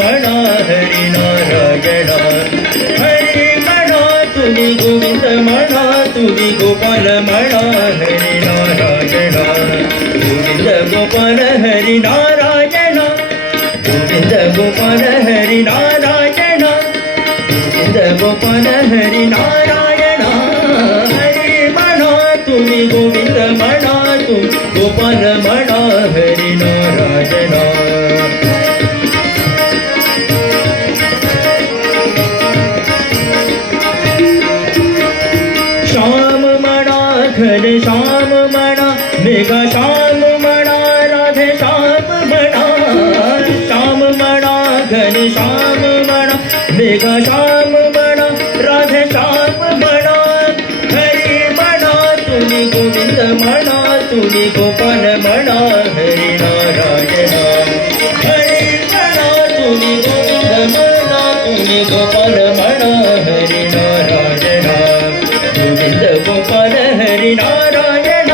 म्हणा हरी नारायण हरी म्हणा तुम्ही गोविंद म्हणा तुम्ही गोपाल म्हणा हरी नारायण गोविंद गोपाल हरी नारायण गोविंद गोपाल हरी नारायण गोविंद गोपाल हरी नारायण हरी म्हणा तुम्ही गोविंद म्हणा तुम्ही गोपाल म्हणा हरी नारायण श्याम म्हणा घन श्याम म्हणा मेघा श्याम म्हणा राधे श्याम म्हणा श्याम म्हणा घन श्याम म्हणा मेघा श्याम म्हणा राधे श्याम म्हणा हरी म्हणा तुम्ही गोविंद म्हणा तुम्ही गोपाल म्हणा हरी नारायण हरी म्हणा तुम्ही गोविंद म्हणा तुम्ही गोपाल म्हणा हरी नारायण गोविंद गोपाल हरी नारायण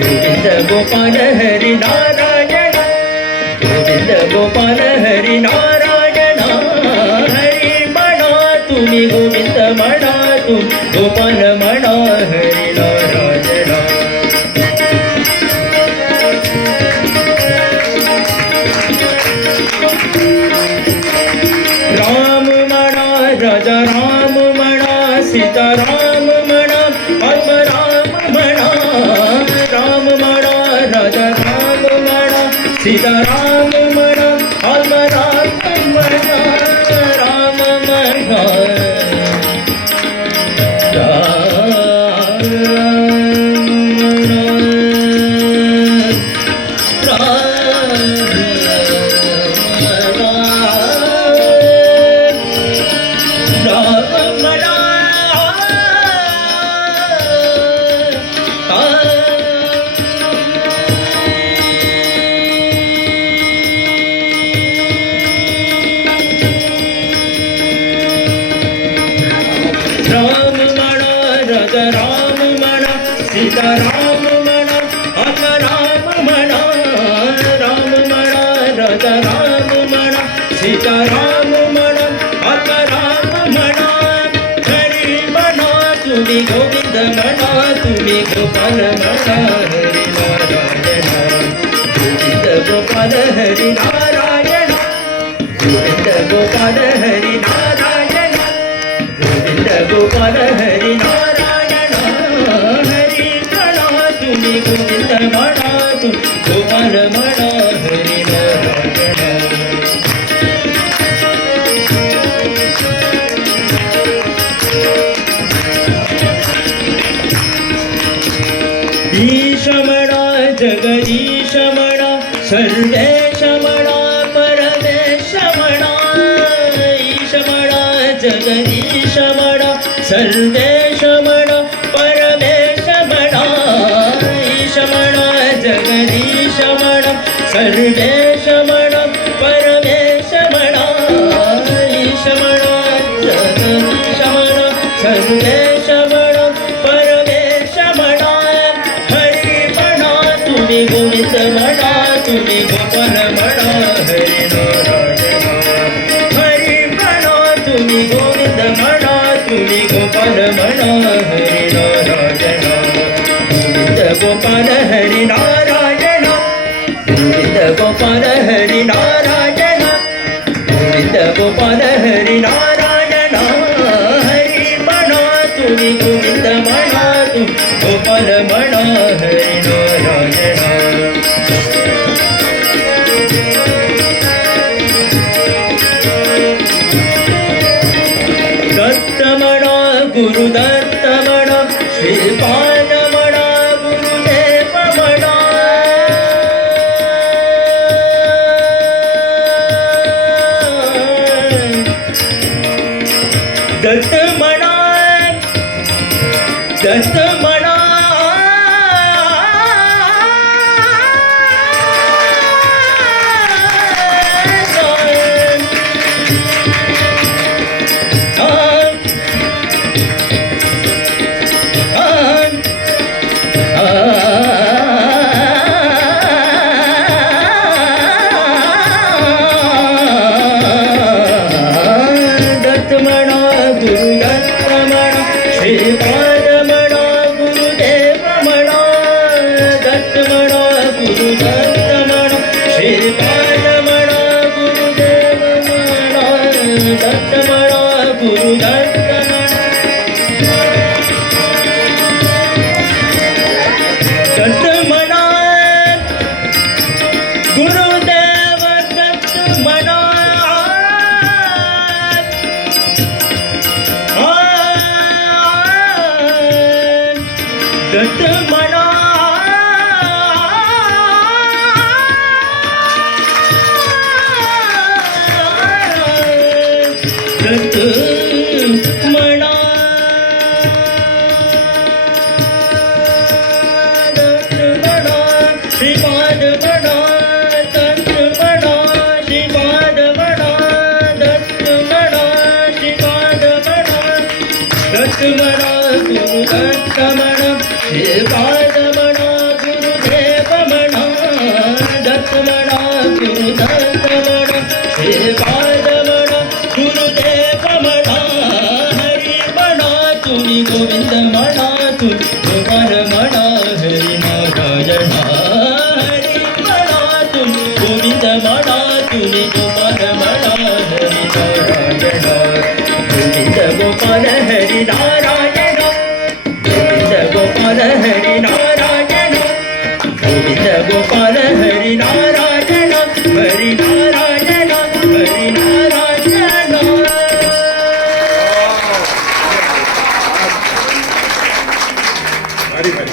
गोविंद गोपाल हरी नारायण गोविंद गोपाल हरी नारायण हरी म्हणा तुम्ही गोविंद म्हणा तुम्ही गोपाल म्हणा हरी नारायण राम म्हणा राजा राम म्हणा सीता राम म्हणा आत्मराम म्हणा राम म्हणा राजा राम म्हणा सीता राम म्हणा आत्मराम म्हणा राम म्हणा राम म्हणा राजा राम म्हणा सीता राम म्हणा आत्मराम म्हणा राम म्हणा राजा राम म्हणा सीता राम म्हणा आत्मराम म्हणा हरी म्हणा तुम्ही गोविंद म्हणा तुम्ही गोपाल म्हणा हरी नारायण गोविंद गोपाल हरी नारायण गोविंद गोपाल हरी नारायण गोविंद गोपाल हरी नारायण हरी म्हणा तुम्ही गोविंद म्हणा तुम्ही गोपाल म्हणा हरी नारायण ईश म्हणा जगदीश म्हणा सर्वेश म्हणा परमेश म्हणा ईश म्हणा जगदीश म्हणा सर्वेश म्हणा परमेश म्हणा ईश म्हणा जगदीश म्हणा सर्वेश म्हणा परमेश म्हणा ईश म्हणा जगदीश म्हणा सर्वेश म्हणा परमेश म्हणा हरी म्हणा तुम्ही गोविंद म्हणा तुम्ही गोपाल म्हणा हरी नारायण हरी म्हणा तुम्ही गोविंद म्हणा तुम्ही गोपाल म्हणा हरी नारायण गोविंद गोपाल हरी नारायण गोविंद गोपाल हरी नारायण गोविंद गोपाल हरी नारायण हरी म्हणा तुम्ही गोविंद म्हणा तुम्ही गोपाल म्हणा हरी नारायण दत्त म्हणा गुरुदत्त म्हणा श्रीपाद म्हणा गुरुदेव म्हणा दत्त म्हणा दत्त म्हणा दत्त म्हणा गुरुदत्त म्हणा श्रीपाद म्हणा गुरुदेव म्हणा दत्त म्हणा गुरुदत्त म्हणा श्रीपाद म्हणा गुरुदेव म्हणा दत्त म्हणा गुरुदत्त म्हणा दत्त म्हणा गुरुदेव दत्त म्हणा दत्त म्हणा दत्त म्हणा दत्त म्हणा श्रीपाद म्हणा दत्त म्हणा श्रीपाद म्हणा दत्त म्हणा श्रीपाद म्हणा दत्त म्हणा गुरुदत्त म्हणा श्रीपाद म्हणा गुरुदेव म्हणा दत्त म्हणा गुरुदत्त म्हणा श्रीपाद म्हणा गुरुदेव म्हणा हरी म्हणा तुम्ही गोविंद म्हणा तुम्ही गोपाल म्हणा हरी नारायण हरी म्हणा तुम्ही गोविंद म्हणा तुम्ही गोपाल म्हणा हरी नारायण गोविंद गोपाल हरी नारायण गोविंद गोपाल हरी नारायण गोविंद गोपाल हरी नारायण हरी नारायण हरी नारायण भारी भारी